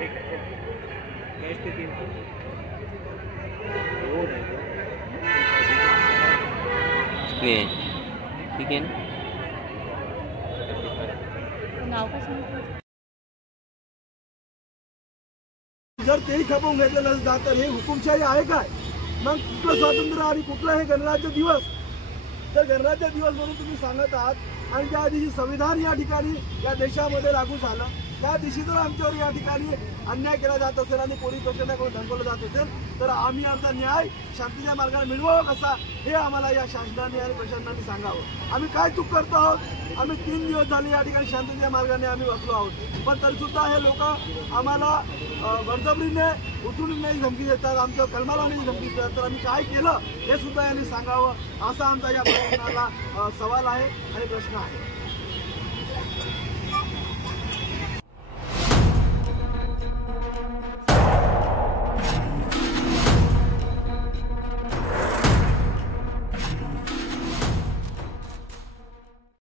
ठीक आहे ना. जर तेही खपवून घेतलेलं जात तर हे हुकुमशाही आहे काय? मग कुठलं स्वातंत्र्य आणि कुठला हे गणराज्य दिवस? तर गणराज्य दिवस म्हणून तुम्ही सांगत आहात आणि ज्या दिवशी संविधान या ठिकाणी या देशामध्ये लागू झालं त्या दिवशी जर आमच्यावर या ठिकाणी अन्याय केला जात असेल आणि पोलीस प्रशासनाकडून धमकवलं जात असेल तर आम्ही आमचा न्याय शांतीच्या मार्गाने मिळवावा कसा हे आम्हाला या शासनाने आणि प्रशासनाने सांगावं. आम्ही काय चूक करतो आहोत? आम्ही 3 दिवस झाले या ठिकाणी शांतीच्या मार्गाने आम्ही बसलो आहोत, पण तरीसुद्धा हे लोक आम्हाला बळजबरीने उचलून धमकी देतात, आमच्या कलमाला धमकी देतात. तर आम्ही काय केलं हे सुद्धा यांनी सांगावं असा आमचा या प्रश्नाला सवाल आहे आणि प्रश्न आहे.